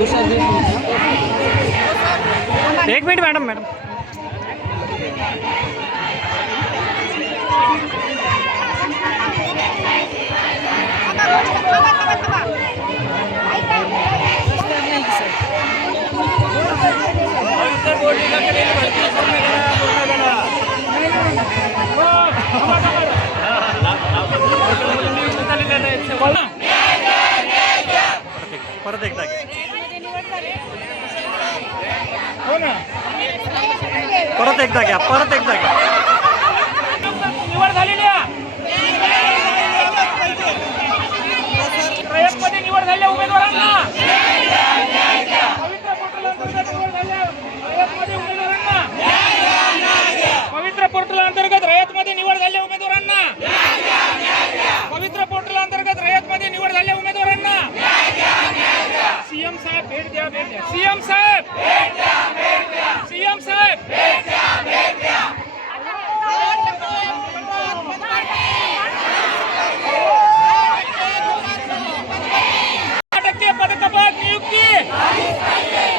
एक minute madam madam परत एकदा हो ना परत एकदा घ्या निवड झालेली रयतमध्ये निवड झालेल्या उमेदवारांना पवित्र पोर्टल अंतर्गत रयतमध्ये निवड झालेल्या उमेदवारांना पवित्र पोर्टल अंतर्गत रयतमध्ये निवड झालेल्या उमेदवारांना सीएम साहेब भेट द्या सीएम साहेब सीएम साहेब पदकपात नियुक्ती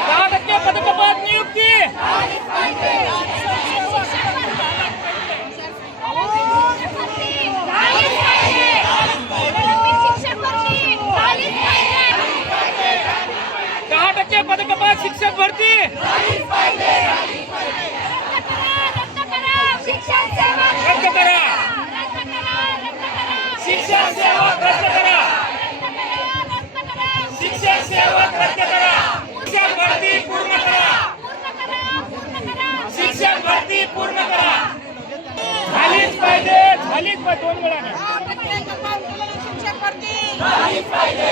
10% पदकपात नियुक्ती पदकपात शिक्षक भरती रद्द करा शिक्षण सेवक रद्द करा शिक्षण सेवक रद्द करा शिक्षक भरती पूर्ण करा शिक्षक भरती पूर्ण करा झालीच पाहिजे 2 वेळा शिक्षक भरती झालीच पाहिजे